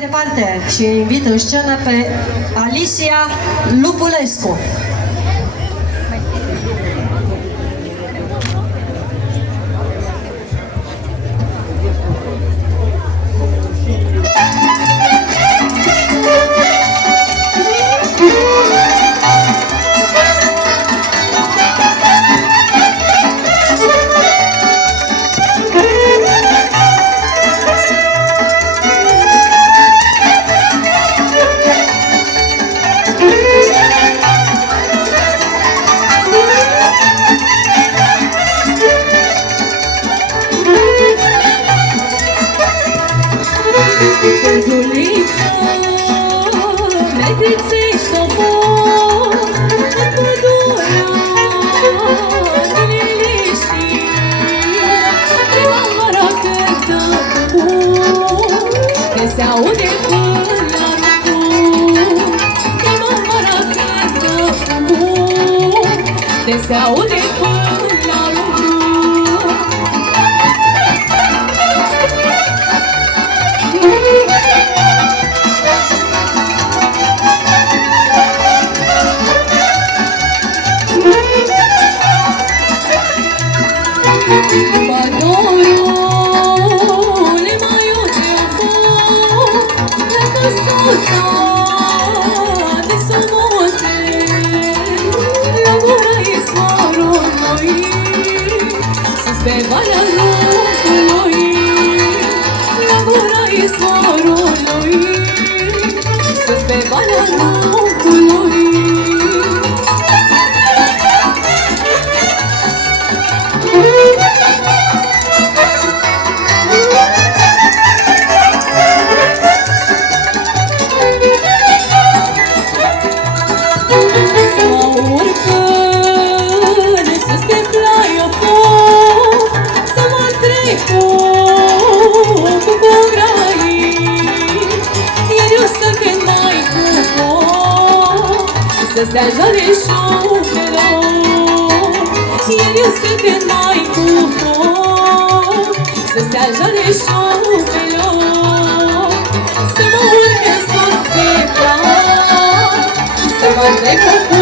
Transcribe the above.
Departe și invit în scenă pe Alicia Lupulescu. Căzulița medrițește-o foc în pădurea liniștii. Primăvara cântă că se aude până la rând. Primăvara cântă că se aude până la rând. Pădorule mai iute-o foc la căsuța de somote, la gura izvorul lui, sus pe valea locului, la gura izvorul lui, sus pe valea locului. Să stea jale șufelor, eu să te mai cu foc. Să stea jale șufelor, să mă urc în sus pe plac, să mă trec cu